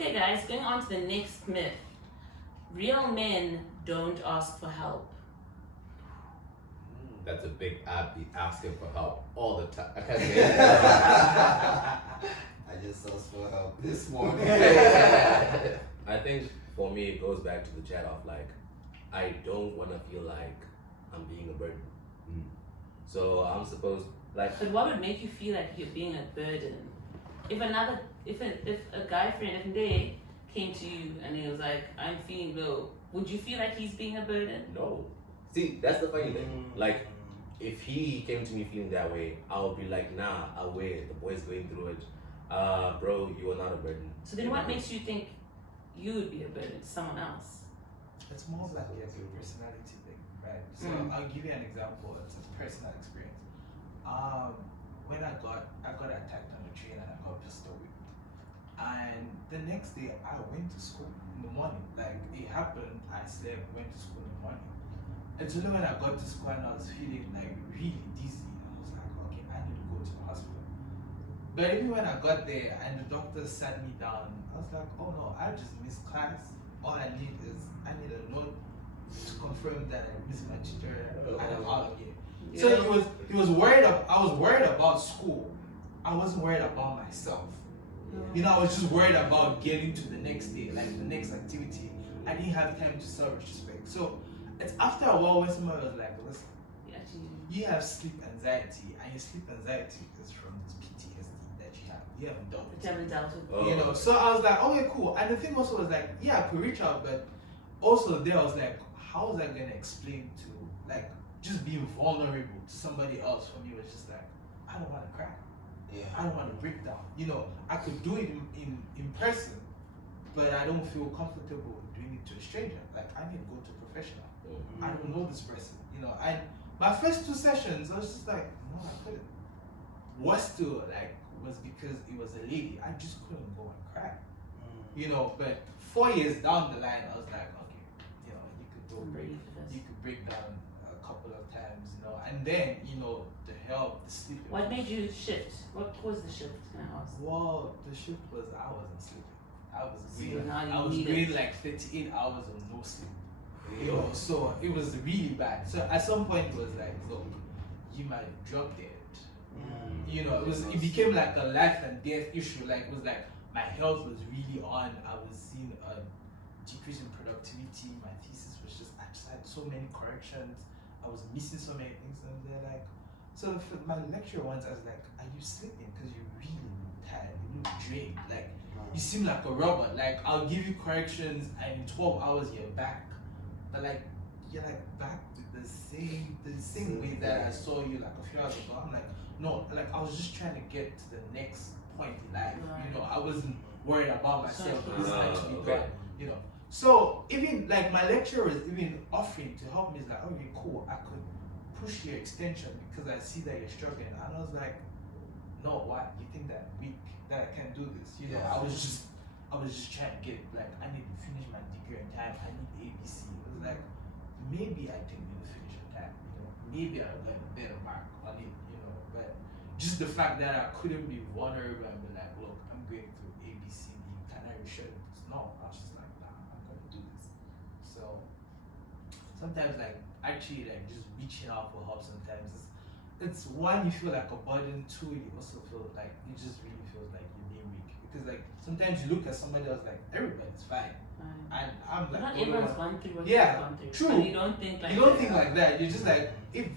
Okay, guys, going on to the next myth. Real men don't ask for help. That's a big I'd be asking for help all the time. I can't say it. I just asked for help this morning. I think for me it goes back to the chat of like, I don't want to feel like I'm being a burden. So I'm supposed like. But what would make you feel like you're being a burden? If a guy friend, if they came to you and he was like, I'm feeling low, would you feel like he's being a burden? No. See, that's the funny thing. Like, if he came to me feeling that way, I would be like, nah, I'll wait. The boy's going through it. Bro, you are not a burden. So then what makes you think you would be a burden to someone else? It's more like a personality thing, right? So I'll give you an example. It's a personal experience. When I got attacked on the train and I got pistol whipped. And the next day I went to school in the morning. Like it happened, I slept, went to school in the morning. It's only when I got to school and I was feeling like really dizzy, I was like, okay, I need to go to the hospital. But even when I got there and the doctor sat me down, I was like, oh no, I just missed class. All I need is a note to confirm that I missed my tutorial and I'm out of here. So he was worried. I was worried about school. I wasn't worried about myself. You know, I was just worried about getting to the next day, like the next activity. I didn't have time to self-respect. So it's after a while when somebody was like, listen, you have sleep anxiety, and your sleep anxiety is from this PTSD that you have. You haven't dealt with it. You know, so I was like, okay, cool. And the thing also was like, yeah, I could reach out, but also there I was like, how was I gonna explain to like just being vulnerable to somebody else? For me was just like, I don't want to cry. Yeah. I don't want to break down. You know, I could do it in person, but I don't feel comfortable doing it to a stranger. Like I need to go to a professional. I don't know this person. You know, and my first 2 sessions, I was just like, no, I couldn't. Was because it was a lady. I just couldn't go and cry. You know, but 4 years down the line, I was like, okay, you know, you could break down a couple of times, you know, and then, you know, the help, the sleep. What made you shift? What was the shift? Can I ask? Well, the shift was I wasn't sleeping. I was doing doing like 38 hours of no sleep. You know, so it was really bad. So at some point it was like, look, you might drop dead. You know, it became like a life and death issue. Like it was like my health was really on. I was seeing a decrease in productivity. My thesis was I just had so many corrections. I was missing so many things, and they're like, so for my lecturer once, I was like, are you sleeping? Because you're really tired, you look drained. Like you seem like a robot. Like I'll give you corrections, and in 12 hours you're back. But like you're like back with the same way that I saw you like a few hours ago. I'm like, no, like I was just trying to get to the next point in life. You know, I wasn't worried about myself. This had to be done. You know. So even like my lecturer was even offering to help me. It's like, okay, cool, I could push your extension because I see that you're struggling. And I was like, no, why? You think that I'm weak, that I can't do this? You know, I was just trying to get like I need to finish my degree in time. I need ABC. It was like maybe I didn't need to finish in time. You know, maybe I got a better mark on it. You know, but just the fact that I couldn't be vulnerable and be like, look, I'm going through ABCD. Can I reshare this? No, I was just like, nah, I'm gonna do this. So sometimes like actually like just reaching out for help sometimes it's one, you feel like a burden. Two, you also feel like it just really feels like you're being weak because like sometimes you look at somebody else like everybody's fine. And I'm like, not everyone's gone through what you've gone through. True. But you don't think like that. You're just like, if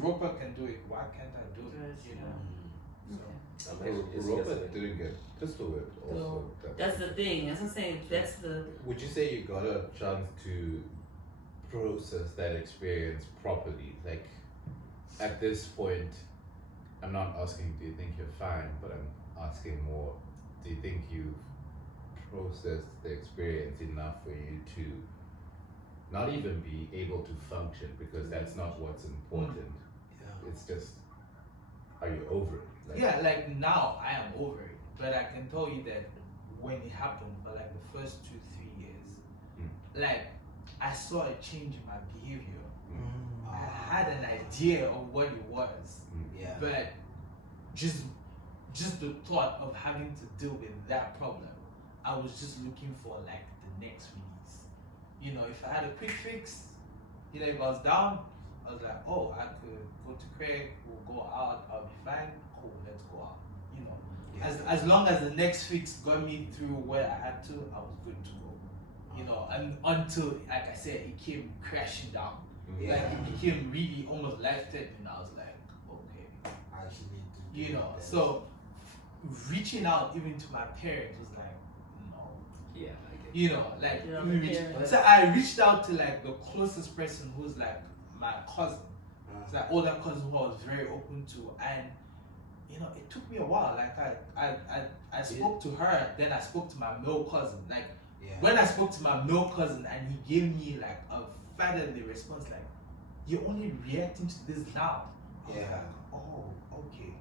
Roper can do it, why can't I do it? You know. Robert didn't get pistol whipped also. That's the thing. As I'm saying, that's the. Would you say you got a chance to process that experience properly? Like at this point, I'm not asking do you think you're fine, but I'm asking more, do you think you've processed the experience enough for you to not even be able to function, because that's not what's important. It's just, are you over it? Like, like now I am over it, but I can tell you that when it happened for like the first 2-3 years, like I saw a change in my behavior. I had an idea of what it was, but just the thought of having to deal with that problem, I was just looking for like the next release. You know, if I had a quick fix, you know, if I was down, I was like, oh, I could go to Craig, we'll go out, I'll be fine, cool, let's go out. You know, as long as the next fix got me through where I had to, I was good to go. You know, and until, like I said, it came crashing down. Yeah. Like it became really almost life-threatening. I was like, okay, I actually need to do you know. this. So reaching out even to my parents was like, no, Yeah, I get it. you know, like Yeah, even reach, parents. so I reached out to like the closest person who's like my cousin. It's like older cousin who I was very open to, and you know, it took me a while. Like I spoke to her, then I spoke to my male cousin. Like when I spoke to my male cousin, and he gave me like a fatherly response, like, you're only reacting to this now. I was like, oh, okay.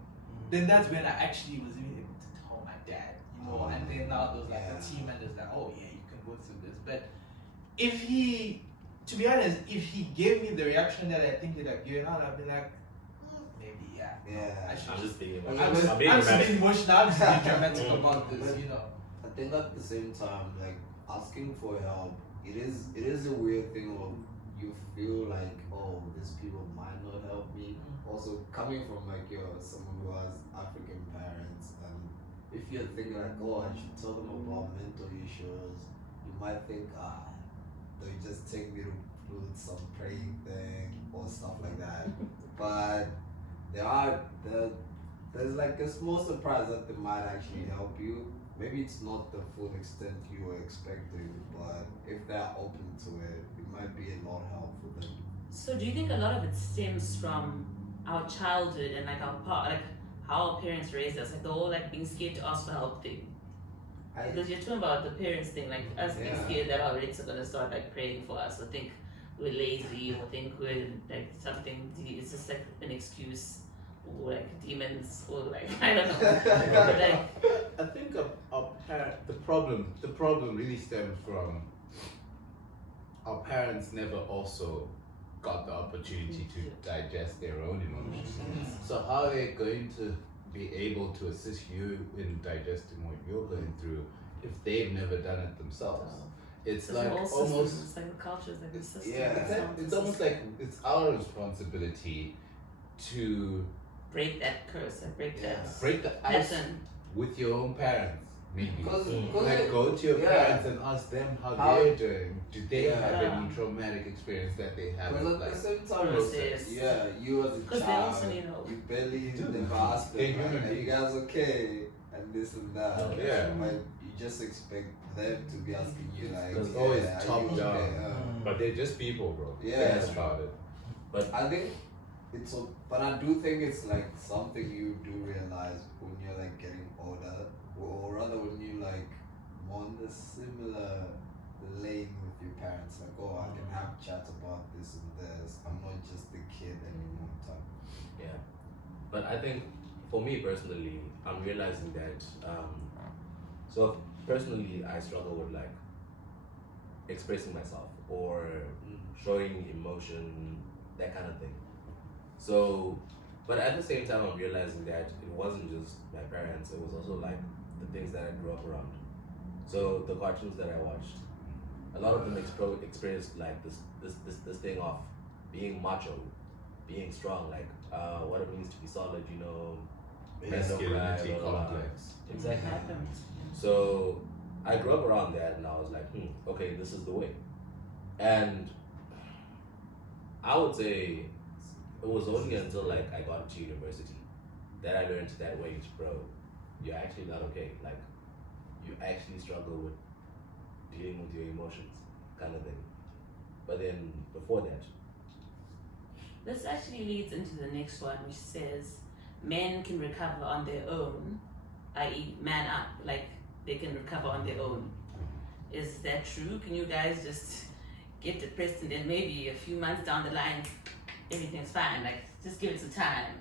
Then that's when I actually was even able to tell my dad, you know, and then now there's like a team and there's like, oh yeah, you can go through this. But if he, to be honest, if he gave me the reaction that I think he'd have given out, I'd be like, maybe, yeah. Yeah. I should I'm just being I'm emotional. just, I'm being I'm just dramatic. being emotional, I'm just being dramatic about this, But you know. I think at the same time, like asking for help, it is a weird thing of you feel like, oh, these people might not help me. Also coming from like someone who has African parents, and if you're thinking like, oh, I should tell them about mental issues, you might think, they'll just take me to some praying thing or stuff like that. But there's like a small surprise that they might actually help you. Maybe it's not the full extent you were expecting, but if they're open to it, it might be a lot of help for them. So do you think a lot of it stems from our childhood and like like how our parents raised us, like the whole like being scared to ask for help thing? Because you're talking about the parents thing, like us being scared that our parents are gonna start like praying for us, or think we're lazy, or think we're like something. It's just like an excuse, or like demons, or like I don't know. But, like, I think the problem really stems from our parents never also got the opportunity to digest their own emotions. So how are they going to be able to assist you in digesting what you're going through if they've never done it themselves? It's like almost, it's like the cultures, like the systems. it's almost like it's our responsibility to break that curse and break break the ice pattern. with your own parents. Maybe Because go to your parents and ask them how they're doing. Do they have Yeah. any traumatic experience that they Because haven't? at Like, the same time, process. you as a 'Cause they child, also need help. you barely Dude, never ask they're them, human like, are you beings. guys okay? And this and that. Yeah. But you just expect them to be asking you like, It's always are top you down. okay? but they're just people, bro. Yeah. That's about it. But I think but I do think it's like something you do realize when you're like getting older, or rather when you like on the similar lane with your parents, like, oh, I can have chats about this and this. I'm not just a kid anymore. Yeah, but I think for me personally, I'm realizing that. So personally, I struggle with like expressing myself or showing emotion, that kind of thing. So, but at the same time, I'm realizing that it wasn't just my parents; it was also like the things that I grew up around. So the cartoons that I watched, a lot of them experienced like this thing of being macho, being strong, like what it means to be solid, you know. Masculinity blah, blah, blah. complex. Exactly. Happens. So I grew up around that, and I was like, okay, this is the way. And I would say it was only until like I got to university that I learned that wait, bro, you're actually not okay. Like you actually struggle with dealing with your emotions, kind of thing. But then before that, This actually leads into the next one, which says men can recover on their own, i.e., man up, like they can recover on their own. Is that true? Can you guys just get depressed and then maybe a few months down the line, everything's fine? Like, just give it some time.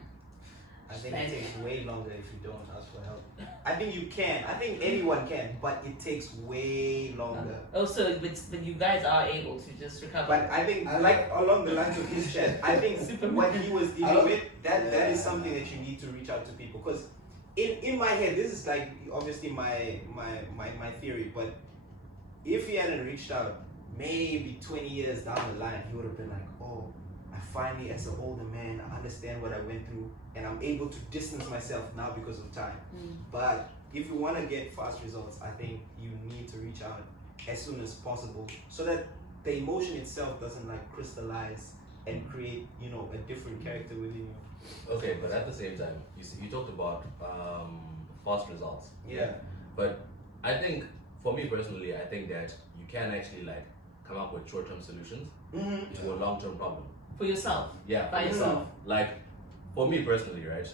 I think it takes way longer if you don't ask for help. I think you can. I think anyone can, but it takes way longer. Also, but you guys are able to just recover. But I think, like along the lines of his chat, I think what he was dealing with, that is something that you need to reach out to people. Because in my head, this is like obviously my theory, but if he hadn't reached out, maybe 20 years down the line, he would have been like, oh, I finally, as an older man, I understand what I went through, and I'm able to distance myself now because of time. But if you want to get fast results, I think you need to reach out as soon as possible, so that the emotion itself doesn't like crystallize and create, you know, a different character within you. Okay, but at the same time, you talked about fast results. Yeah. But I think, for me personally, I think that you can actually like come up with short-term solutions to a long-term problem. For yourself. Yeah, By yourself. Like, for me personally, right?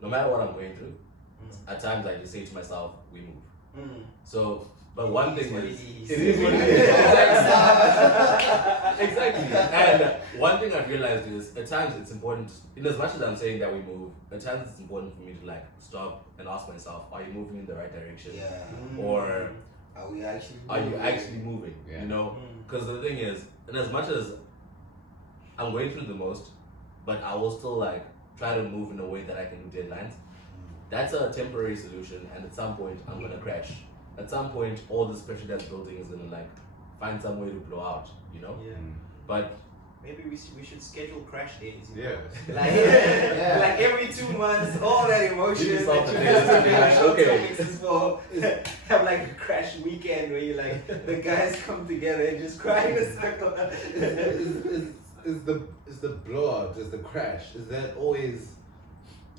No matter what I'm going through, at times I just say to myself, we move. So, but one thing is, it is what it is. Exactly. And one thing I've realized is, at times it's important, in as much as I'm saying that we move, at times it's important for me to like stop and ask myself, are you moving in the right direction? Yeah. Or Are we actually? are you actually moving? Yeah. You know? Because the thing is, in as much as I'm going through the most, but I will still like try to move in a way that I can do deadlines. That's a temporary solution, and at some point I'm gonna crash. At some point, all this pressure that's building is gonna like find some way to blow out, you know. Yeah. But Maybe we should schedule crash days. You Yeah. know? Like, like every 2 months, all that emotion. Give yourself that a you day have to be like, okay. fixes for. Have like a crash weekend where you like the guys come together and just cry in a circle. Is the blowout, is the crash, is that always,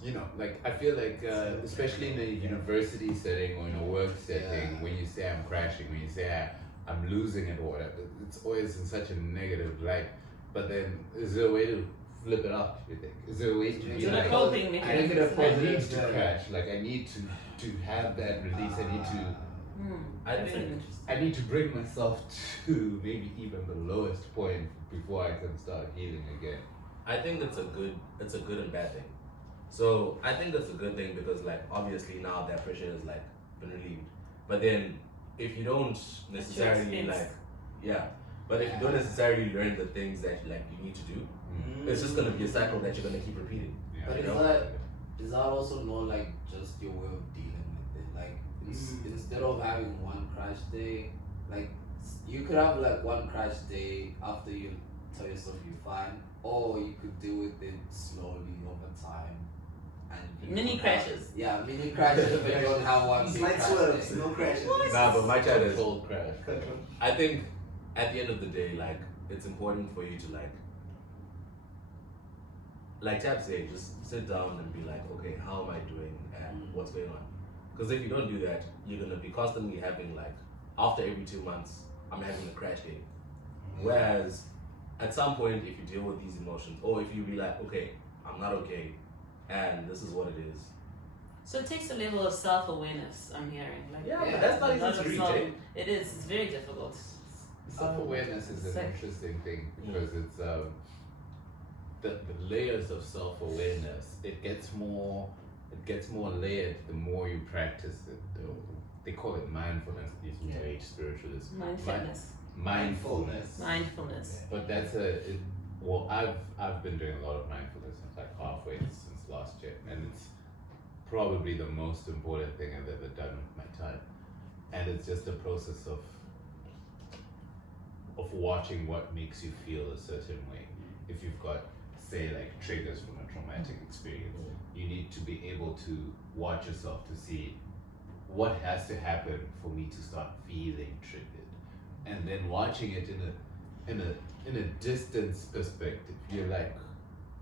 you know, like I feel like especially in a university setting or in a work setting, when you say I'm crashing, when you say I'm losing it or whatever, it's always in such a negative light. But then, is there a way to flip it up, you think? Is there a way to be It's a like, coping I mechanism. need to crash, like I need to have that release, I need to I That's think interesting. I need to bring myself to maybe even the lowest point before I can start healing again. I think it's a good and bad thing. So I think that's a good thing because like obviously now that pressure is like been relieved. But then if you don't necessarily expense. but if you don't necessarily learn the things that like you need to do, it's just gonna be a cycle that you're gonna keep repeating. Yeah. But You is know? that also not like just your way of dealing with it? Like instead of having one crash day, like you could have like one crash day after you tell yourself you're fine, or you could deal with it slowly over time. And Mini crashes. Yeah, mini crashes, but you don't have one big Slight crash swerves, day. no crashes. Nah, but my child is Controlled crash. I think at the end of the day, like it's important for you to like Tab said, just sit down and be like, okay, how am I doing and what's going on? Because if you don't do that, you're gonna be constantly having like after every 2 months, I'm having a crash day. Whereas at some point, if you deal with these emotions, or if you be like, okay, I'm not okay, and this is what it is. So it takes a level of self-awareness, I'm hearing. Like, But that's not a lot easy of to reach, self- eh? It is, it's very difficult. Self-awareness is an Sec- interesting thing because it's the layers of self-awareness. It gets more layered the more you practice it. They call it mindfulness. These new age spiritualists. Mindfulness. Mindfulness. Mindfulness. But that's I've been doing a lot of mindfulness like halfway since last year, and it's probably the most important thing I've ever done with my time. And it's just a process of watching what makes you feel a certain way. If you've got, say, like triggers from a traumatic experience, you need to be able to watch yourself to see what has to happen for me to start feeling triggered, and then watching it in a distance perspective. You're like,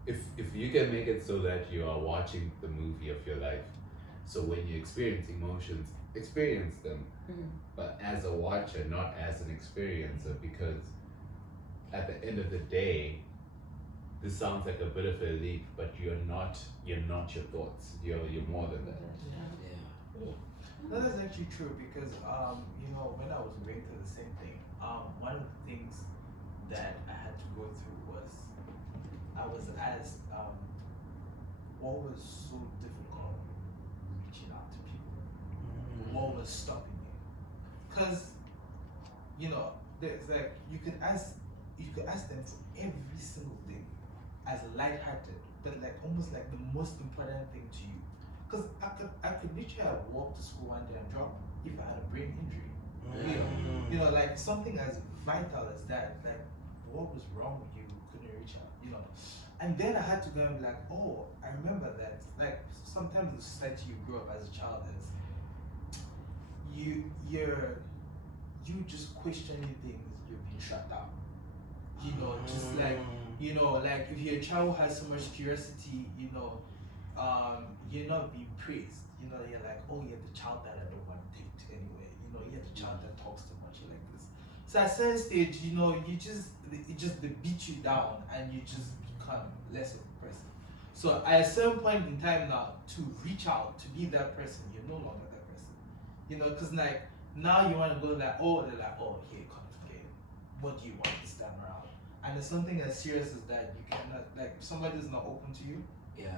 if you can make it so that you are watching the movie of your life, so when you experience emotions, experience them, but as a watcher, not as an experiencer, because at the end of the day, this sounds like a bit of a leap, but you're not your thoughts. You're more than that. No, that's actually true because you know, when I was going through the same thing, one of the things that I had to go through was I was asked what was so difficult reaching out to people. What was stopping you? Because you know, there's like you could ask them for every single thing as lighthearted, but like almost like the most important thing to you. Because I could literally have walked to school one day and dropped if I had a brain injury. You know, like something as vital as that. Like, what was wrong with you? Couldn't reach out. You know, and then I had to go and be like, oh, I remember that. Like sometimes the society you grew up as a child is you just questioning things, you're being shut down. You know, just like, you know, like if your child has so much curiosity, you know, you're not being praised. You know, you're like, oh, you're the child that I don't want to take to anywhere. You know, you're the child that talks too much, you're like this. So at a certain stage, you know, they beat you down and you just become less of a person. So at a certain point in time now, to reach out, to be that person, you're no longer that person. You know, because like, now you want to go like, oh, they're like, oh, here, come today. What do you want this time around? And it's something as serious as that. You cannot, like, if somebody's not open to you, Yeah.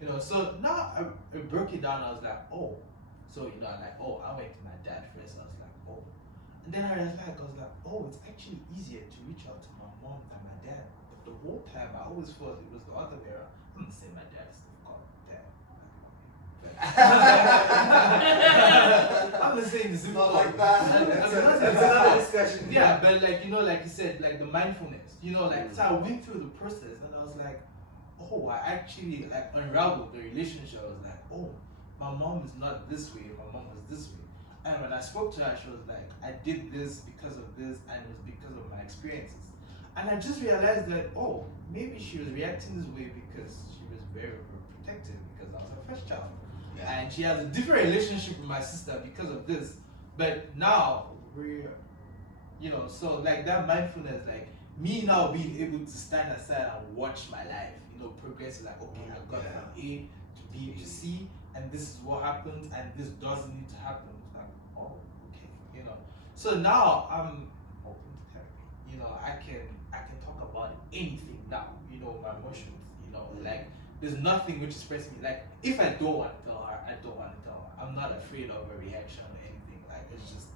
you know. So now I broke it down. I was like, oh, so you know, like, oh, I went to my dad first. I was like, oh, and then I realized, I was like, oh, it's actually easier to reach out to my mom than my dad. But the whole time I always thought it was the other way around. I'm gonna say my dad is difficult. Dad. I'm not saying it's Not like that. That's another discussion. Yeah, but like, you know, like you said, like the mindfulness, you know, like, so I went through the process and I was like, oh, I actually like unraveled the relationship. I was like, oh, my mom is not this way, my mom is this way. And when I spoke to her, she was like, I did this because of this, and it was because of my experiences. And I just realized that, oh, maybe she was reacting this way because she was very, very protective because I was her first child. Yeah. And she has a different relationship with my sister because of this. But now we're, you know, so like that mindfulness, like me now being able to stand aside and watch my life, you know, progress, like, okay, I got from A to B to C, and this is what happens, and this doesn't need to happen. It's like, oh, okay, you know. So now I'm open to therapy. You know, I can talk about anything now. You know, my emotions. You know, like there's nothing which is pressing me. Like if I don't want to tell her, I don't want to tell her. I'm not afraid of a reaction or anything. Like it's just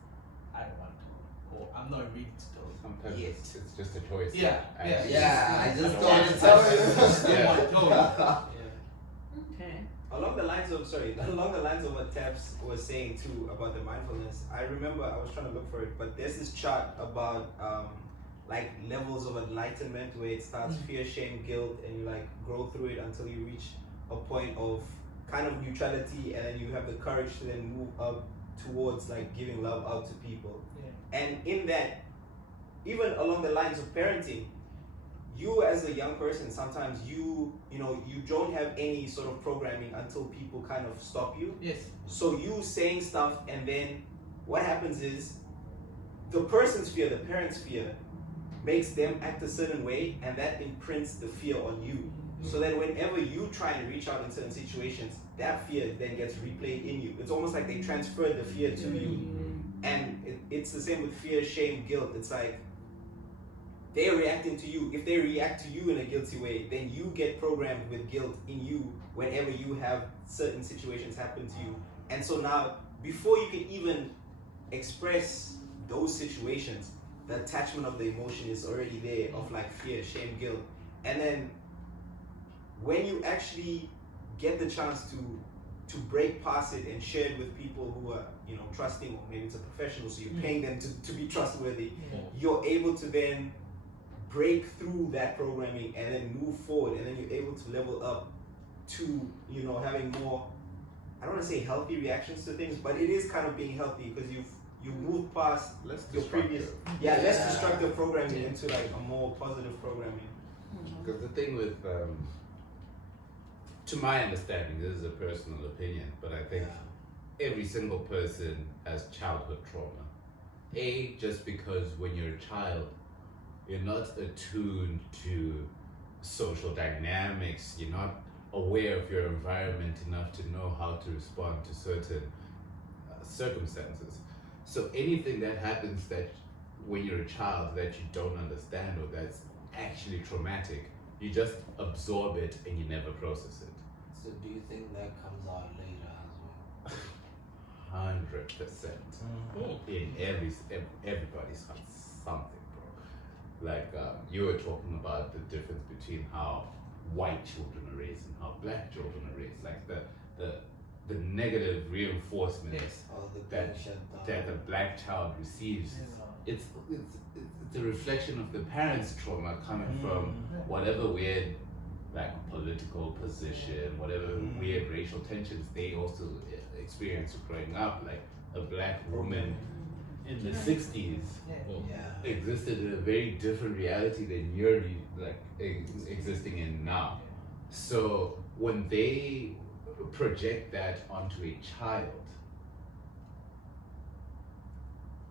I don't want to, or I'm not ready to tell her. Sometimes yet. it's just a choice. Yeah, I just don't want to tell you. Okay. Along the lines of what Tabs was saying too about the mindfulness, I remember I was trying to look for it, but there's this chart about like levels of enlightenment where it starts fear, shame, guilt, and you like grow through it until you reach a point of kind of neutrality, and then you have the courage to then move up towards like giving love out to people. Yeah. And in that, even along the lines of parenting, you as a young person, sometimes you don't have any sort of programming until people kind of stop you. Yes. So you saying stuff, and then what happens is the person's fear, the parent's fear, makes them act a certain way, and that imprints the fear on you. So that whenever you try and reach out in certain situations, that fear then gets replayed in you. It's almost like they transferred the fear to you. And it's the same with fear, shame, guilt. It's like they're reacting to you. If they react to you in a guilty way, then you get programmed with guilt in you whenever you have certain situations happen to you. And so now, before you can even express those situations, the attachment of the emotion is already there of like fear, shame, guilt. And then when you actually get the chance to break past it and share it with people who are, you know, trusting, or maybe it's a professional, so you're paying them to be trustworthy, you're able to then break through that programming and then move forward, and then you're able to level up to, you know, having more, I don't want to say healthy reactions to things, but it is kind of being healthy because you moved past your previous less destructive programming into like a more positive programming. Because the thing with to my understanding, this is a personal opinion, but I think every single person has childhood trauma. Just because when you're a child, you're not attuned to social dynamics, you're not aware of your environment enough to know how to respond to certain circumstances. So anything that happens that when you're a child that you don't understand or that's actually traumatic, you just absorb it and you never process it. So do you think that comes out later as well? 100%. In everybody's got something, bro. Like you were talking about the difference between how white children are raised and how black children are raised. Like the negative reinforcement All the that being shut down. that the black child receives. It's a reflection of the parents' trauma coming from whatever weird like political position, whatever weird racial tensions they also experienced growing up. Like a black woman in the 60s existed in a very different reality than you're like existing in now. So when they project that onto a child,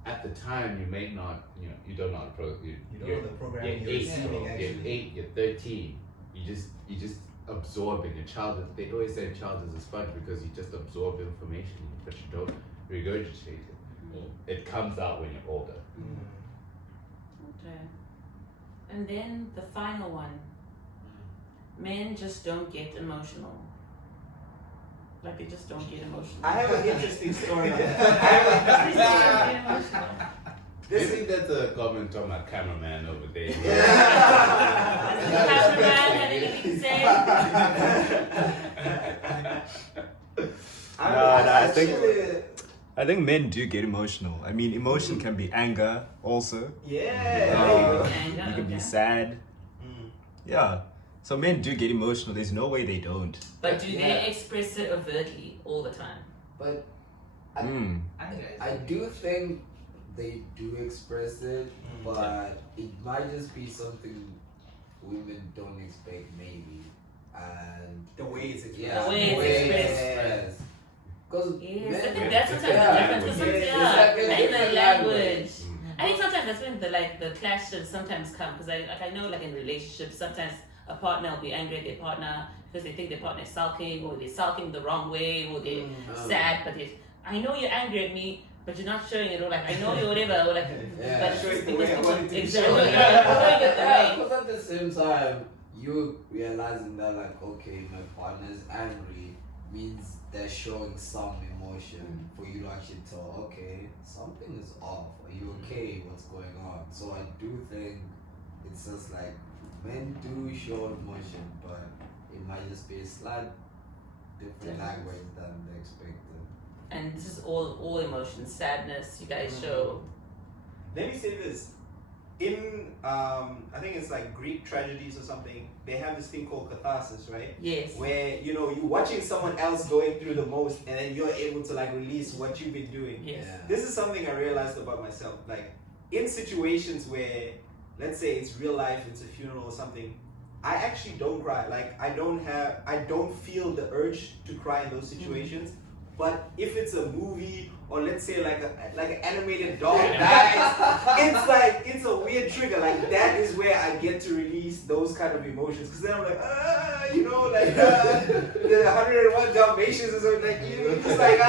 at the time you may not, you don't know You don't know the programming you're you're 8, receiving, you're actually. 8, you're 13. You just absorb in your child. They always say a child is a sponge because you just absorb information, but you don't regurgitate it. It comes out when you're older. Okay. And then the final one. Men just don't get emotional. Like they just don't get emotional. I have an interesting story on They that. just don't get emotional. I think that's a comment on my cameraman over there. Cameraman, anything to say? I think men do get emotional. I mean, emotion can be anger also. There you go. Anger, You can be okay. sad. Yeah. So men do get emotional. There's no way they don't. But do they express it overtly all the time? But I I do think they do express it, but it might just be something women don't expect, maybe. And The way it's expressed. yeah, The way it's expressed. Because Yes, I think that's sometimes the difference. Because sometimes, in the language. I think sometimes that's when the clashes sometimes come. Because I know like in relationships, sometimes a partner will be angry at their partner because they think their partner is sulking, or they're sulking the wrong way, or they're sad. But I know you're angry at me, but you're not showing it. Or like I know you whatever. Or like, but Showing it's the because way I people want it to be exactly shown. showing it the way. because at the same time, you realizing that like, okay, my partner's angry means they're showing some emotion for you to actually tell, okay, something is off. Are you okay? What's going on? So I do think it's just like men do show emotion, but it might just be a slight different language than they expected. And this is all emotions, sadness. You guys show. Let me say this. In I think it's like Greek tragedies or something, they have this thing called catharsis, right? Yes. Where you're watching someone else going through the most, and then you're able to like release what you've been doing. Yes. This is something I realized about myself. Like in situations where, let's say it's real life, it's a funeral or something, I actually don't cry. Like I don't feel the urge to cry in those situations. But if it's a movie, or let's say like an animated dog dies, it's a weird trigger. Like that is where I get to release those kind of emotions. Because then I'm like, the 101 Dalmatians or something. Like you're just like,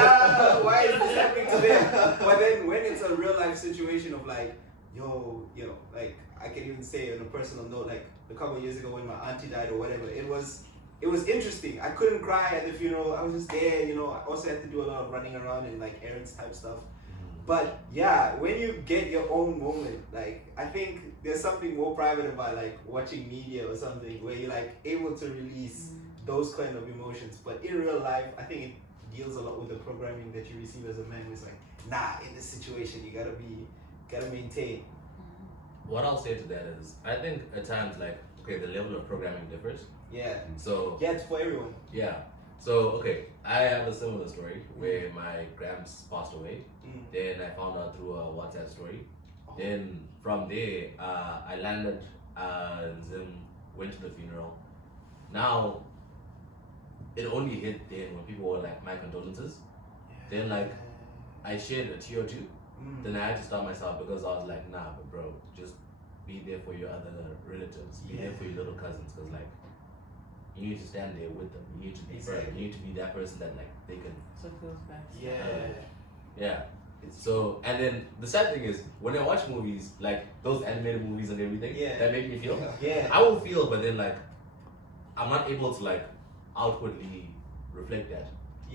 why is this happening to them? But then when it's a real life situation of like, like I can even say on a personal note, like a couple of years ago when my auntie died or whatever, it was interesting. I couldn't cry at the funeral. I was just there, I also had to do a lot of running around and like errands type stuff. But yeah, when you get your own moment, like I think there's something more private about like watching media or something where you're like able to release those kind of emotions. But in real life, I think it deals a lot with the programming that you receive as a man. It's like, nah, in this situation you gotta maintain. What I'll say to that is, I think at times like, okay, the level of programming differs. Yeah. So Yeah, it's for everyone. yeah. So okay, I have a similar story where my gramps passed away. Then I found out through a WhatsApp story. Then from there, I landed in Zim, went to the funeral. Now, it only hit then when people were like, my condolences. Then like, I shared a tear or two. Then I had to stop myself because I was like, nah, but bro, just be there for your other relatives. Be there for your little cousins. Because like, you need to stand there with them. You need to be there. You need to be that person that like, they can. So it goes back. Yeah. So, and then the sad thing is, when I watch movies, like those animated movies and everything, that make me feel, I will feel, but then like, I'm not able to like outwardly reflect that.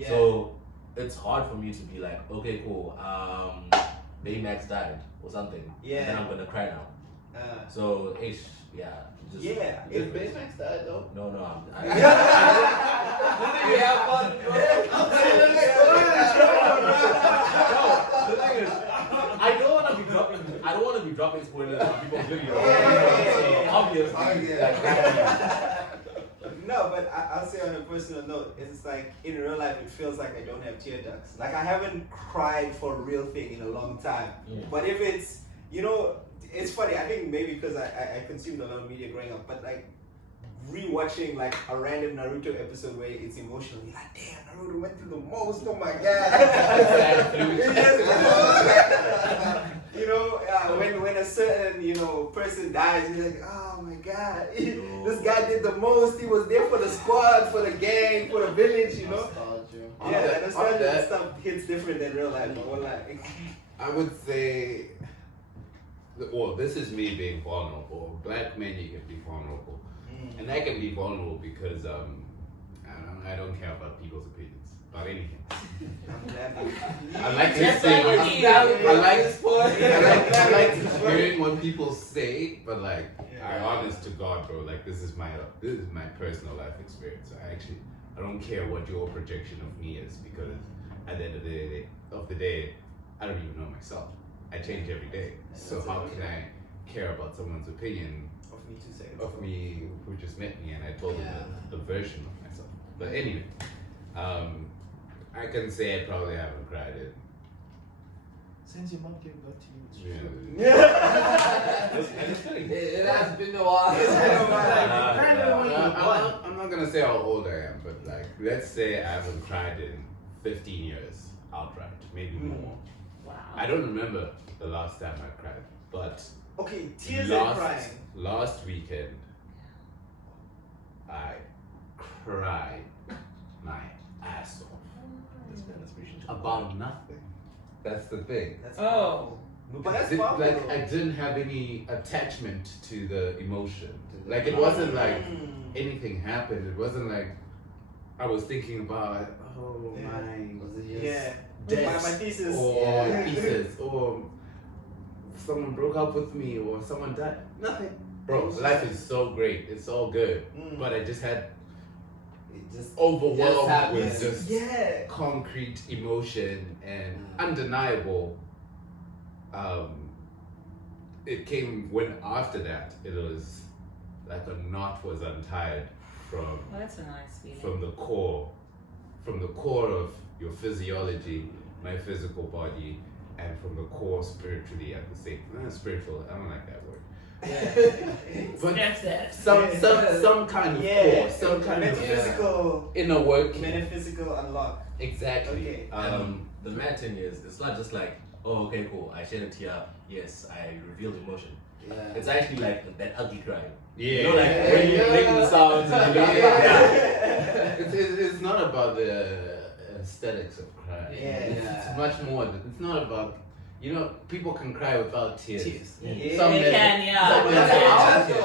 So, it's hard for me to be like, okay, cool, Baymax died or something. And then I'm gonna cry now. So, yeah. Just, Yeah. Is Baymax that though? No, I'm. We have fun, bro. The thing is, I don't want to be dropping spoilers on people's videos. Yeah. Obviously. No, but I'll say on a personal note, it's like in real life, it feels like I don't have tear ducts. Like I haven't cried for a real thing in a long time. Yeah. But if it's, it's funny. I think maybe because I consumed a lot of media growing up, but like rewatching like a random Naruto episode where it's emotional, you're like, damn, Naruto went through the most. Oh my god. When a certain person dies, you're like, oh my god, this guy did the most. He was there for the squad, for the gang, for the village. Yeah, that nostalgia stuff hits different than real life. But I would say, well, this is me being vulnerable. Black men, you can be vulnerable. And I can be vulnerable because I don't care about people's opinions, about anything. I'm glad I like to Just say, like you. I like hearing what people say, but like, I honest to God, bro, like this is my personal life experience. I don't care what your projection of me is, because at the end of the day, I don't even know myself. I change every day. So how can I care about someone's opinion of me 2 seconds. of me who just met me and I told them a version of myself? But anyway, I can say I probably haven't cried in. Since your mom gave birth to you. It has been a while. I'm not gonna say how old I am, but like, let's say I haven't cried in 15 years outright, maybe more. Wow. I don't remember the last time I cried, but Okay, tears and crying. last weekend, I cried my ass off about nothing. That's the thing. That's Oh. powerful. But that's powerful. Like, I didn't have any attachment to the emotion. Like, it wasn't like anything happened. It wasn't like I was thinking about, oh my, Was it just death my thesis. or pieces, or someone broke up with me, or someone died. Nothing. Bro, life is so great. It's all good. But I just had overwhelmed with just concrete emotion and undeniable. It came when after that it was like a knot was untied from Well, that's a nice feeling. from the core of your physiology, my physical body, and from the core spiritually at the same. Spiritual. I don't like that word. But Scratch that. some kind of core, some kind of metaphysical inner work. metaphysical unlock. Exactly. Okay. The mad thing is, it's not just like, oh, okay, cool, I shed a tear, yes, I revealed emotion. It's actually like that ugly cry. Yeah. You know, like when you're making the sounds and you It's not about the aesthetics of crying. It's much more. It's not about. People can cry without tears. They Some men- can, yeah. some men- That happens to me I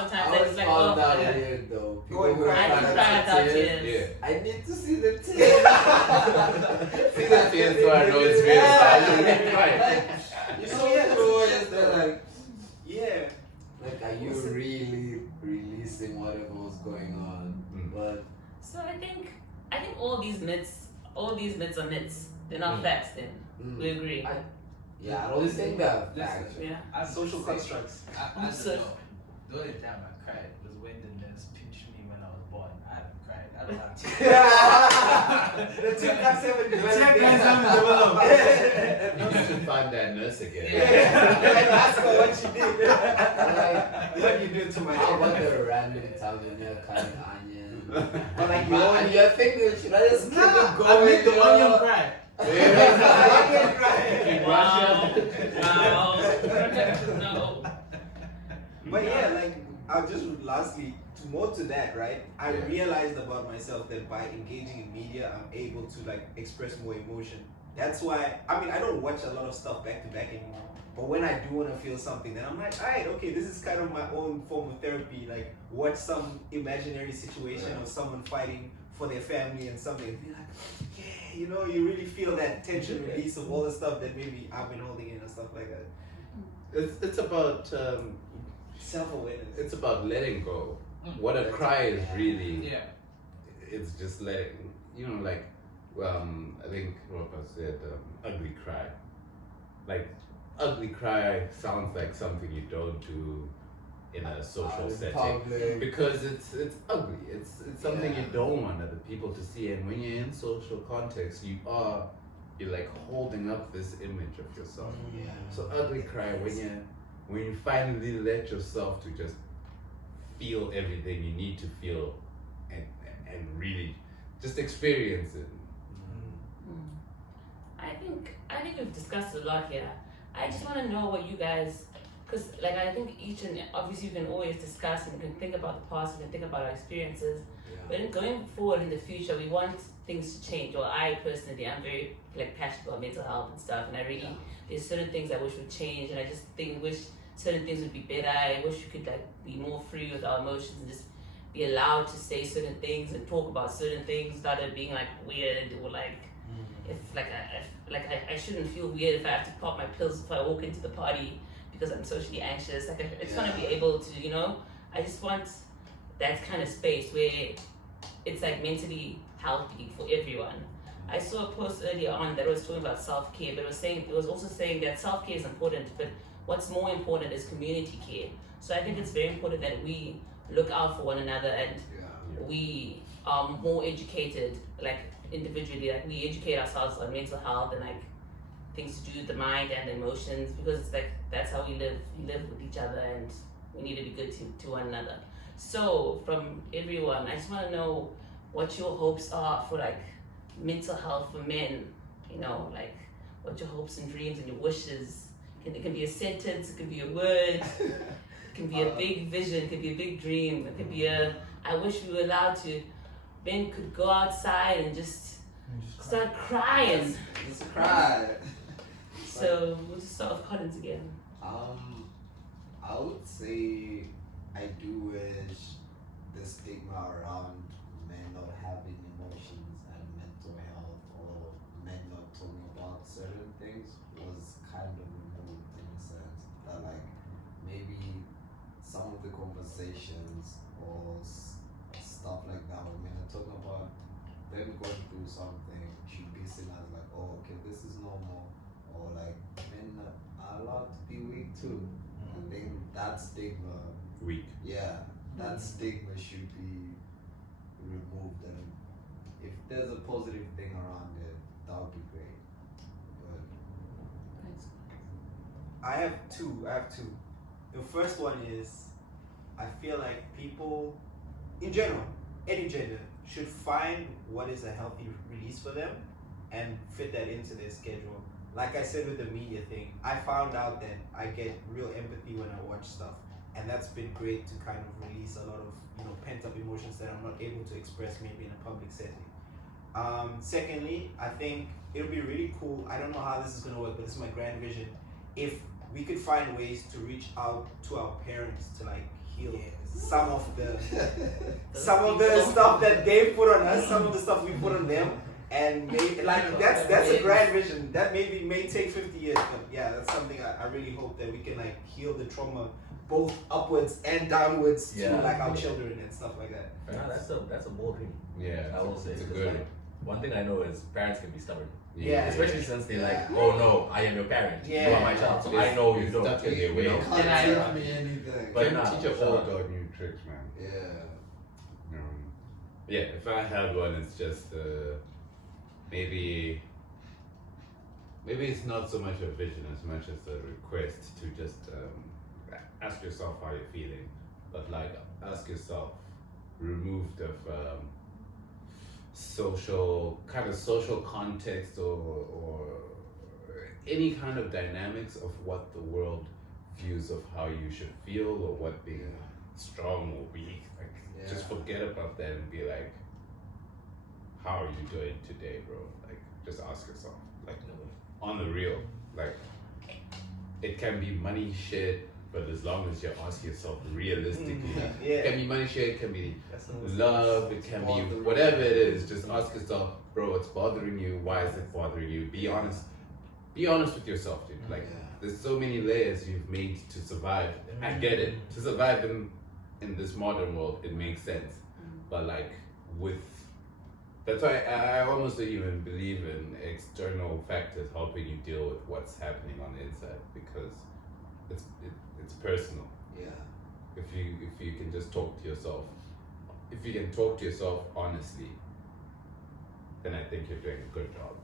sometimes. always It's like, found oh, that yeah. weird though. Go People and who cry. I can cry cry without tears. tears. Yeah. I need to see the tears. See the tears, so I know it's real. So I don't cry. You're so curious that Yeah. like are you really releasing whatever was going on? But So I think all these myths are myths. They're not facts. Then we agree. I don't think that facts. Yeah. Social constructs. I don't know. The only time I cried was when the nurse pinched me when I was born. I haven't cried. I don't have tears. The two cups haven't developed. You should find that nurse again. Ask her what she did. What you do to my How about head? the random time when you're cutting onion? But like And you're thinking, should I just keep it I going? made the you know? onion cry. Wow. No. But yeah, like I'll just lastly more to that, right? I realized about myself that by engaging in media, I'm able to like express more emotion. That's why I don't watch a lot of stuff back to back anymore. But when I do want to feel something, then I'm like, alright, okay, this is kind of my own form of therapy. Like watch some imaginary situation of someone fighting for their family and something. And be like, yeah, you really feel that tension release of all the stuff that maybe I've been holding in and stuff like that. It's about Self-awareness. it's about letting go. What a cry is really. Yeah. It's just letting, like, I think Ropa said, ugly cry. Like, ugly cry sounds like something you don't do in a social setting. Public. Because it's ugly. It's something you don't want other people to see. And when you're in social context, you're like holding up this image of yourself. Yeah. So ugly cry when you finally let yourself to just feel everything you need to feel and really just experience it. I think we've discussed a lot here. I just want to know what you guys, because like I think obviously you can always discuss and you can think about the past, you can think about our experiences, but in going forward in the future, we want things to change. Or I personally, I'm very like passionate about mental health and stuff, and I really there's certain things I wish would change, and I just wish certain things would be better. I wish we could like be more free with our emotions and just be allowed to say certain things and talk about certain things without it being like weird or like if I shouldn't feel weird if I have to pop my pills if I walk into the party because I'm socially anxious. Like I just want to be able to, I just want that kind of space where it's like mentally healthy for everyone. I saw a post earlier on that was talking about self-care, but it was also saying that self-care is important, but what's more important is community care. So I think it's very important that we look out for one another and we are more educated, like individually, like we educate ourselves on mental health and like things to do with the mind and the emotions, because it's like that's how we live. We live with each other and we need to be good to one another. So from everyone, I just want to know what your hopes are for like mental health for men, like what your hopes and dreams and your wishes. It can be a sentence, it can be a word, it can be a big vision, it can be a big dream, it can be I wish we were allowed to, men could go outside and just start crying. Just cry. So we'll just start with Collins again. I would say I do wish the stigma around men not having emotions and mental health, or men not talking about certain things, was kind of removed in a sense that like maybe some of the conversations or stuff like that when men are talking about them going through something should be seen as like, oh, okay, this is normal, or like men are allowed to be weak too. I think that stigma, that stigma should be removed, and if there's a positive thing around it, that would be great. But I have two. The first one is, I feel like people, in general, any gender, should find what is a healthy release for them and fit that into their schedule. Like I said with the media thing, I found out that I get real empathy when I watch stuff, and that's been great to kind of release a lot of pent-up emotions that I'm not able to express maybe in a public setting. Secondly, I think it would be really cool, I don't know how this is going to work, but this is my grand vision, if we could find ways to reach out to our parents to like heal some of the stuff that they put on us, some of the stuff we put on them, and maybe like that's a grand vision that maybe may take 50 years, but yeah, that's something I really hope that we can like heal the trauma both upwards and downwards to like our children and stuff like that. No, that's a bold dream. Yeah, I will say. it's a 'Cause, good. like, one thing I know is parents can be stubborn. Yeah. Especially since they're like, oh no, I am your parent. Yeah. You are my child, so I know you don't. Stuck in their way. you can't tell me anything. But Can nah, teach a for old sure. dog new tricks, man. Yeah. Yeah, if I had one, it's just maybe it's not so much a vision as much as a request to just ask yourself how you're feeling, but like ask yourself, removed of social context or any kind of dynamics of what the world views of how you should feel or what being strong or weak. Like, just forget about that and be like, how are you doing today, bro? Like, just ask yourself, like, on the real, like, it can be money shit, but as long as you're asking yourself realistically, it can be money shit, it can be love, it can be whatever it is. Just ask yourself, bro, what's bothering you? Why is it bothering you? Be honest. be honest with yourself, dude. Like, Yeah. there's so many layers you've made to survive. I get it. To survive in this modern world, it makes sense. But like that's why I almost don't even believe in external factors helping you deal with what's happening on the inside, because it's personal. Yeah. If you can just talk to yourself, if you can talk to yourself honestly, then I think you're doing a good job.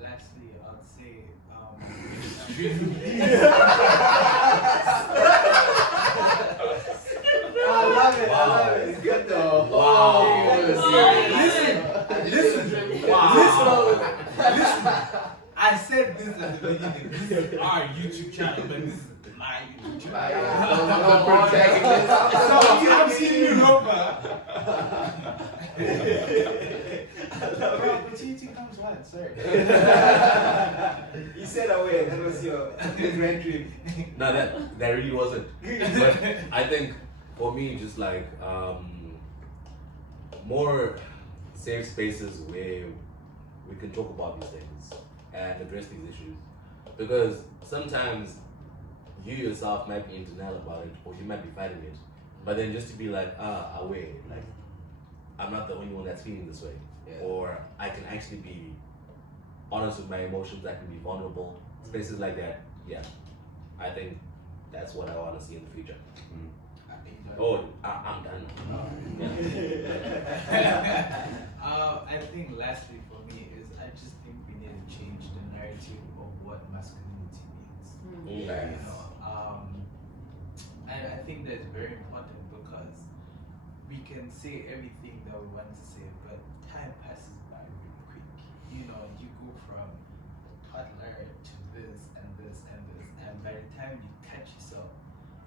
Lastly, I'd say I love it. I love it. It's good though. Wow. Listen. I said this at the beginning. This is our YouTube channel, but this is my YouTube channel. So you have seen me Europa. Bro, opportunity comes once, sorry. You said away. That was your grand dream. No, that really wasn't. But I think for me, just like more safe spaces where we can talk about these things and address these issues, because sometimes you yourself might be in denial about it, or you might be fighting it, but then just to be like, away, like I'm not the only one that's feeling this way, or I can actually be honest with my emotions, I can be vulnerable, spaces like that. Yeah, I think that's what I want to see in the future. I'm done. I think lastly for me is I just think we need to change the narrative of what masculinity means. You know, and I think that's very important, because we can say everything that we want to say, but time passes by really quick. You know, you go from toddler to this and this and this, and by the time you catch yourself,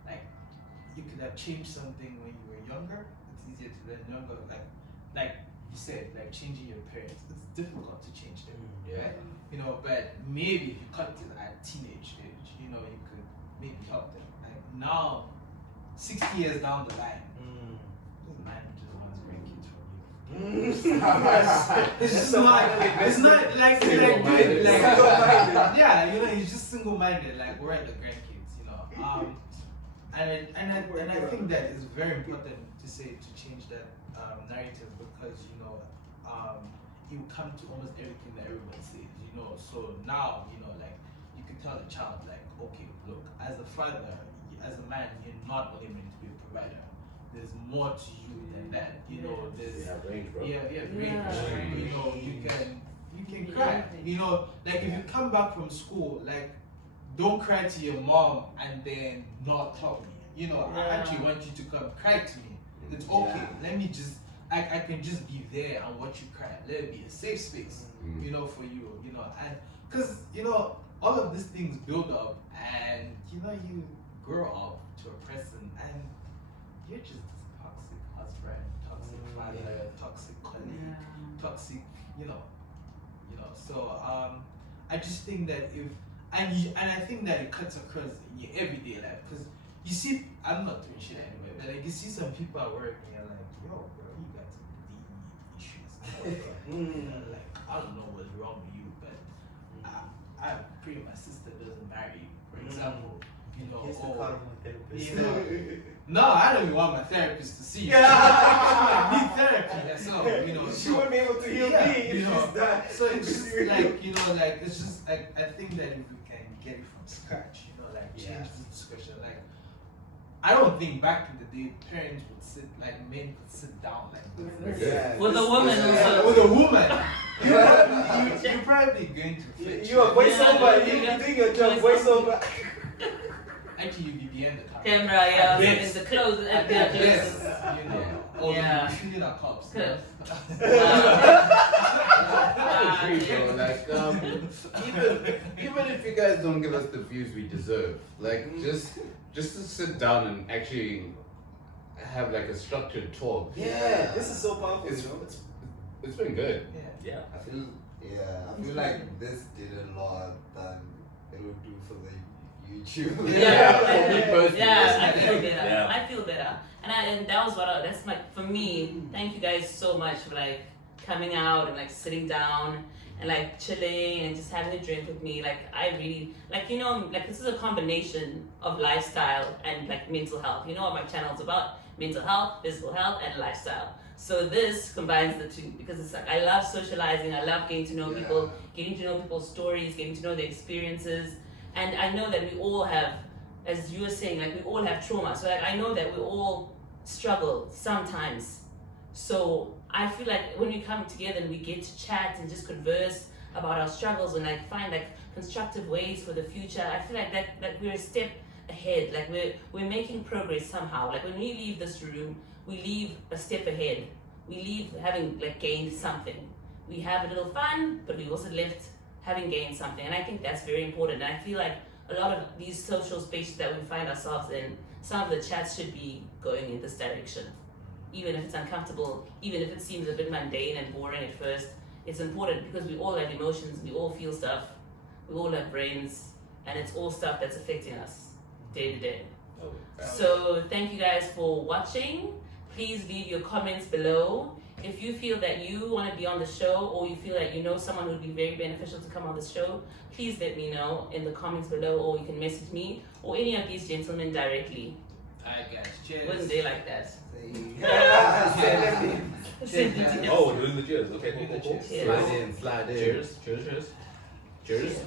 like you could have changed something when you were younger. It's easier to learn younger, like you said, like changing your parents. It's difficult to change them, right? You know, but maybe if you cut to at teenage age, you know, you could maybe help them. Like now, 60 years down the line, this man just wants grandkids from you. It's just not. It's not like good. Like yeah, you know, he's just single-minded. Like we're at the grandkids, you know. And I think that is very important to say, to change that narrative, because you know it will come to almost everything that everyone says, you know. So now, you know, like you can tell the child, like, okay, look, as a father, as a man, you're not only meant to be a provider. There's more to you than that, you know. There's range, bro. range. You know, you can cry. You know, like if you come back from school, like don't cry to your mom and then not tell me. You know, I actually want you to come cry to me. It's okay. Let me just, I can just be there and watch you cry. Let it be a safe space, you know, for you, you know. And because, you know, all of these things build up, and, you know, you grow up to a person and you're just this toxic husband, toxic father, toxic colleague, toxic, you know. So I just think that and I think that it cuts across in your everyday life, because you see, I'm not doing shit anyway, but like you see some people at work and you're like, yo, bro, you got some deep issues. Like I don't know what's wrong with you, but I pray my sister doesn't marry, for example. You know, no, I don't even want my therapist to see you. I need therapy, so you know. She wouldn't be able to heal me if you know, she's done. So it's just like, you know, like it's just like I think that if we can get it from scratch, you know, like change the discussion. Like I don't think back in the day parents would sit, like men could sit down like this. With a woman also. With a woman. You're probably going to fit. You are voiceover. You're doing your job voiceover. Actually, you'll be behind the camera. Camera, in the clothes, Yes, you know. Or Yeah. shooting at cops. Like even if you guys don't give us the views we deserve, like just to sit down and actually have like a structured talk. Yeah, this is so powerful. It's been good. Yeah. I feel like this did a lot than it would do for the YouTube. For me personally. I feel better. Yeah. I feel better. And that was that's like, for me, thank you guys so much for like coming out and like sitting down and like chilling and just having a drink with me, like I really like, you know, like this is a combination of lifestyle and like mental health. You know what my channel is about: mental health, physical health, and lifestyle. So this combines the two because it's like I love socializing, I love getting to know people, getting to know people's stories, getting to know their experiences. And I know that we all have, as you were saying, like we all have trauma. So like I know that we all struggle sometimes. So I feel like when we come together and we get to chat and just converse about our struggles and like find like constructive ways for the future, I feel like that we're a step ahead. Like we're making progress somehow. Like when we leave this room, we leave a step ahead. We leave having like gained something. We have a little fun, but we also left having gained something. And I think that's very important. And I feel like a lot of these social spaces that we find ourselves in, some of the chats should be going in this direction. Even if it's uncomfortable, even if it seems a bit mundane and boring at first, it's important because we all have emotions, we all feel stuff, we all have brains, and it's all stuff that's affecting us day to day. So thank you guys for watching. Please leave your comments below. If you feel that you want to be on the show or you feel that you know someone who would be very beneficial to come on the show, please let me know in the comments below, or you can message me or any of these gentlemen directly. Alright guys, cheers. Wasn't they like that? Oh, we're doing the cheers. Okay, cool. Cheers. Slide in. Cheers. Cheers.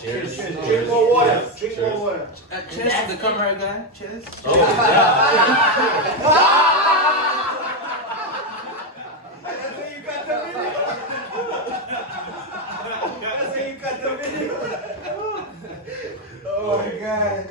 Cheers. Drink more water. Drink more water. Cheers to the camera guy. Cheers. Oh, yeah. That's where you got the video. That's where you got the video. Oh my god.